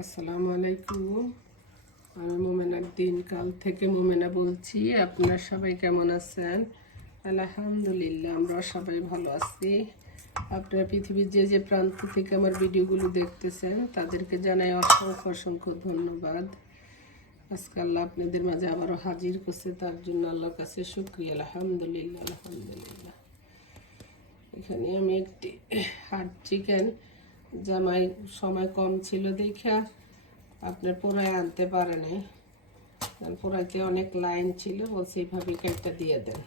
আসসালামু আলাইকুম। আমি মোমেনার দিন কাল থেকে মোমেনা বলছি, আপনার সবাই কেমন আছেন? আলহামদুলিল্লাহ, আমরা সবাই ভালো আছি। আপনারা পৃথিবীর যে যে প্রান্ত থেকে আমার ভিডিওগুলো দেখতেছেন, তাদেরকে জানাই অসংখ্য অসংখ্য ধন্যবাদ। আজকে আল্লাহ আপনাদের মাঝে আবারও হাজির করছে, তার জন্য আল্লাহর কাছে শুক্রিয়া। আলহামদুলিল্লাহ আলহামদুলিল্লাহ। এখানে আমি একটি হাট চিকেন জামাই সময় কম ছিল দেখা আপনার পোড়ায় আনতে পারে নাই। পোড়াইতে অনেক লাইন ছিল, বলছে এইভাবে কেকটা দিয়ে দেন।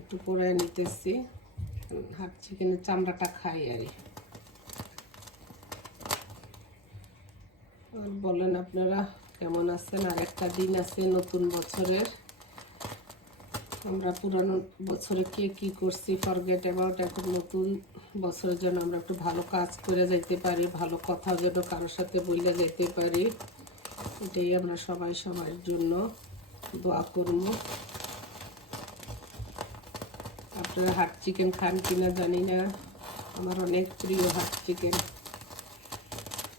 একটু পোড়ায় নিতেছি হাট চিকেনের চামড়াটা খাই আর বলেন আপনারা কেমন আছেন? আর একটা দিন আছে নতুন বছরের। আমরা পুরানো বছরে কে, কি করছি ফরগেট অ্যাবাউট এখন নতুন বছরের জন্য আমরা একটু ভালো কাজ করে যাইতে পারি, ভালো কথা যেন কারোর সাথে বইলে যেতে পারি। এটাই আমরা সবাই সবার জন্য দোয়া করব। আপনারা হাট চিকেন খান কিনা জানি না। আমার অনেক প্রিয় হাট চিকেন।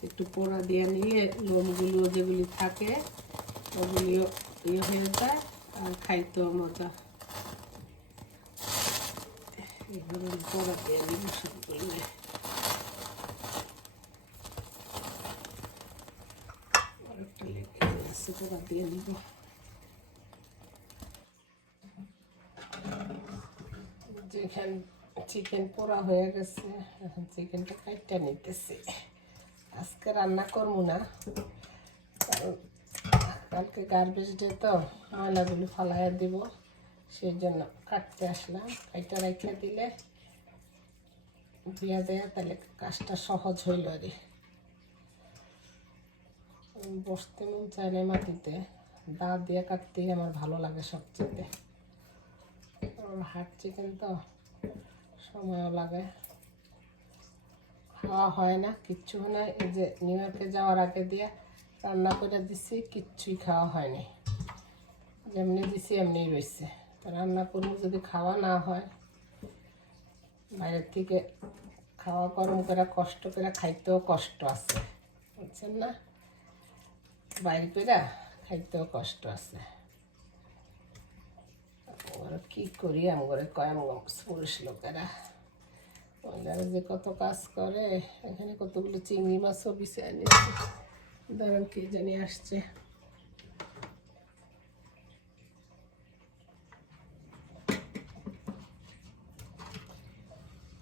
একটু পোড়া দিয়ে নিলে লোমগুলো যেগুলি থাকে, ওগুলিও ইয়ে হয়ে যায় আর খাইতেও মজা। চিকেন পোড়া হয়ে গেছে। এখন চিকেনটা আজকে রান্না করব না। কালকে গার্বেজ ডে তো, ময়লাগুলো ফালাইয়া দিব। সেই জন্য কাটতে আসলাম। কাইটা রেখে দিলে ধুয়া দেয়া তাহলে কাজটা সহজ হইল আর বসতে মন চায় না মাটিতে দাঁত দিয়ে কাটতেই আমার ভালো লাগে সবচেয়ে হাট চিকেন তো সময়ও লাগে। খাওয়া হয় না, কিচ্ছু না। এই যে নিউ ইয়র্কে যাওয়ার আগে দিয়ে রান্না করে দিছি, কিচ্ছুই খাওয়া হয়নি। যেমনি দিছি এমনি রয়েছে রান্না করলে যদি খাওয়া না হয়। বাইরের থেকে খাওয়া গরম করে, কষ্ট করে খাইতেও কষ্ট আছে, বুঝছেন না? বাইরে পেরা খাইতেও কষ্ট আছে। ওরা কি করি আমার কয় পুরুষ লোকেরা? মহিলারা যে কত কাজ করে, এখানে কতগুলো চিংড়ি মাছও বিছিয়ে নিয়েছে দাঁড়ান কে জানি আসছে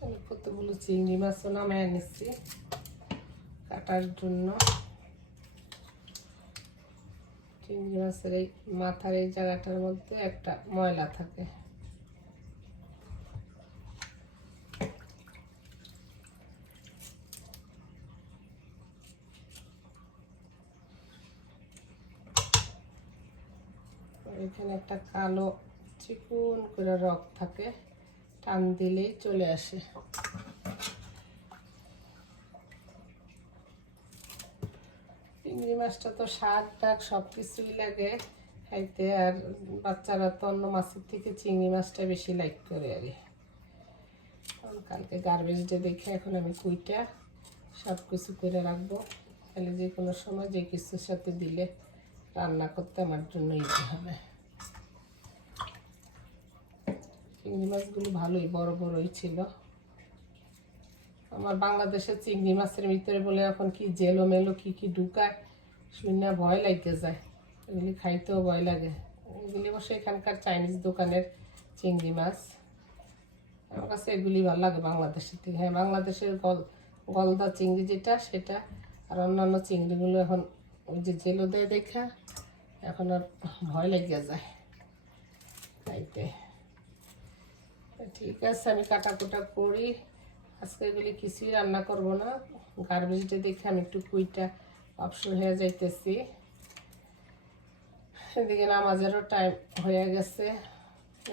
আমি কতগুলো চিংড়ি মাছও নামায় নিচ্ছি কাটার জন্য। চিংড়ি মাছের এই মাথার এই জায়গাটার মধ্যে একটা ময়লা থাকে। এখানে একটা কালো চিকুন করে রক থাকে, টান দিলেই চলে আসে। চিংড়ি মাছটা তো শাক টাক সব কিছুই লাগে। খাইতে আর বাচ্চারা তো অন্য মাছের থেকে চিংড়ি মাছটা বেশি লাইক করে আর। কালকে গার্বেজ ডে দেখে এখন আমি কুইটা সব কিছু করে রাখব। তাহলে যে কোনো সময় যে কিছুর সাথে দিলে রান্না করতে আমার জন্য ইজি হবে। চিংড়ি মাছগুলো ভালোই বড় বড়ই ছিল। আমার বাংলাদেশের চিংড়ি মাছের ভিতরে বলে এখন কি জেলো মেলো কি কি ঢুকায় শুনে ভয় লাগে যায় এগুলি খাইতেও ভয় লাগে। এগুলি অবশ্য এখানকার চাইনিজ দোকানের চিংড়ি মাছ। আমার কাছে এগুলি ভালো লাগে বাংলাদেশের থেকে। হ্যাঁ বাংলাদেশের গল, গলদা চিংড়ি যেটা, সেটা আর অন্যান্য চিংড়িগুলো এখন ওই যে জেলো দেয় দেখা, এখন আর ভয় লেগে যায় খাইতে। ঠিক আছে, আমি কাটা কুটা করি। আজকে এগুলি কিছুই রান্না করব না। গার্বেজটা দেখে আমি একটু কুইটা অপশন হয়ে যাইতেছি। এদিকে নামাজেরও টাইম হয়ে গেছে।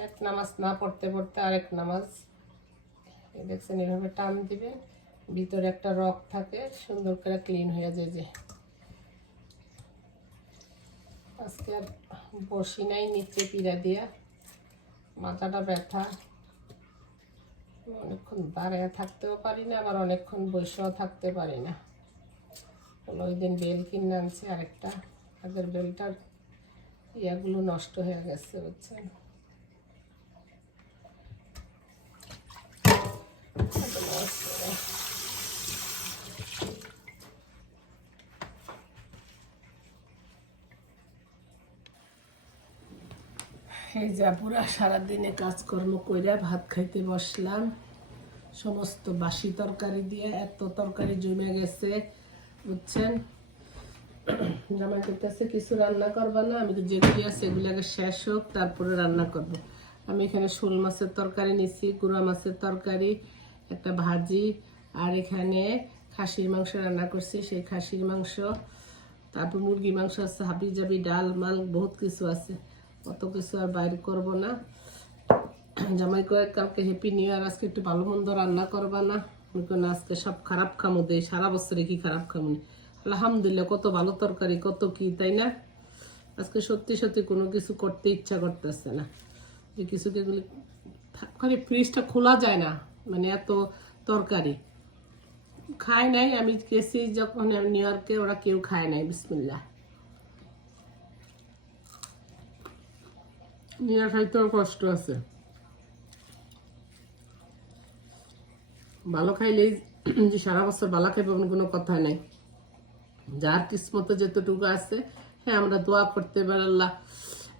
এক নামাজ না পড়তে পড়তে আরেক নামাজ। দেখছেন, এভাবে টান দিবে ভিতরে একটা রক থাকে, সুন্দর করে ক্লিন হয়ে যায় যে। আজকে আর বসি নাই নিচে পিড়া দিয়া। মাথাটা ব্যথা। অনেকক্ষণ দাঁড়িয়ে থাকতেও পারি না, আবার অনেকক্ষণ বসেও থাকতে পারি না। ওই দিন বেল কিনে আনছি, আরেকটা। আগের বেলটার ইয়াগুলো নষ্ট হয়ে গেছে, বুঝছেন? এই যা পুরা সারাদিনে কাজকর্ম কইরা ভাত খাইতে বসলাম। সমস্ত বাসি তরকারি দিয়ে এত তরকারি জমে গেছে। বুঝছেন? জামাই করতেছে কিছু রান্না করবা না? আমি তো যেগুলি আছে, এগুলি আগে শেষ হোক, তারপরে রান্না করব। আমি এখানে শোল মাছের তরকারি নিছি, গুঁড়া মাছের তরকারি, একটা ভাজি, আর এখানে খাসির মাংস রান্না করছি। সেই খাসির মাংস, তারপর মুরগি মাংস আছে হাবি জাবি ডাল, মাল, বহুত কিছু আছে। অত কিছু আর বাইরে করব না। জামাই করে কালকে হ্যাপি নিউ ইয়ার আজকে একটু ভালো মন্দ রান্না করবা না? কই আজকে সব খারাপ খামো দেয় সারা বছরে কি খারাপ খামুনি? আলহামদুলিল্লাহ, কত ভালো তরকারি, কত কি, তাই না? আজকে সত্যি সত্যি কোনো কিছু করতে ইচ্ছা করতেছে না। যে কিছু খালি ফ্রিজটা খোলা যায় না মানে এত তরকারি। খায় নাই, আমি গেছি যখন নিউ ইয়র্কে ওরা কেউ খায় নাই বিসমিল্লা নিউ ইয়র্ক খাইতেও কষ্ট আছে। ভালো খাইলেই যে সারা বছর ভালো খাইবে কোনো কথা নাই। যার কিসমতে যতটুকু আছে হ্যাঁ আমরা দোয়া করতে পারি আল্লাহ।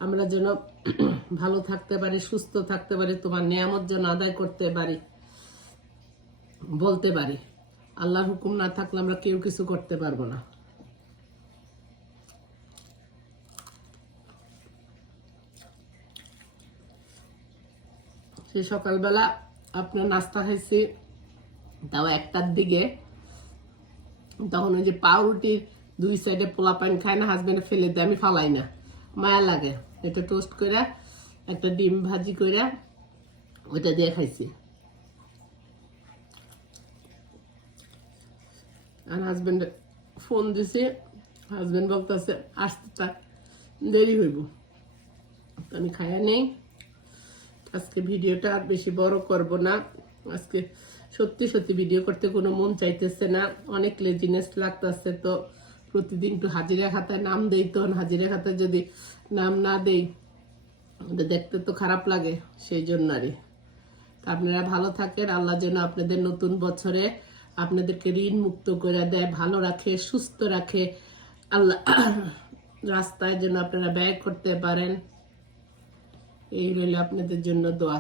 আমরা যেন ভালো থাকতে পারি, সুস্থ থাকতে পারি, তোমার নিয়ামত যেন আদায় করতে পারি, বলতে পারি। আল্লাহর হুকুম না থাকলে আমরা কেউ কিছু করতে পারব না। সেই সকালবেলা আপনার নাস্তা খাইছি। তাও একটার দিকে। তখন ওই যে পাউরুটির দুই সাইডে পোলা পানি খায় না হাজবেন্ডে ফেলে দেয়, আমি ফালাই না। মায়া লাগে। এটা টোস্ট করে একটা ডিম ভাজি করে ওইটা দিয়ে খাইছি। আর হাজবেন্ড ফোন দিছে। হাজবেন্ড বলতেছে, আসতে তার দেরি হইব। আমি খায়া নেই। আজকে ভিডিওটা আর বেশি বড় করব না। আজকে সত্যি সত্যি ভিডিও করতে কোনো মন চাইতেছে না। অনেক লেজিনেস লাগতেছে তো প্রতিদিন একটু হাজিরা খাতায় নাম দেই তো, হাজিরা খাতায় যদি নাম না দেই দেখতে তো খারাপ লাগে সেই জন্য আরই আপনারা ভালো থাকেন, আল্লাহ যেন আপনাদের নতুন বছরে আপনাদেরকে ঋণ মুক্ত করে দেয়, ভালো রাখে, সুস্থ রাখে। আল্লাহ রাস্তায় যেন আপনারা ব্যয় করতে পারেন, এই রইল আপনাদের জন্য দোয়া।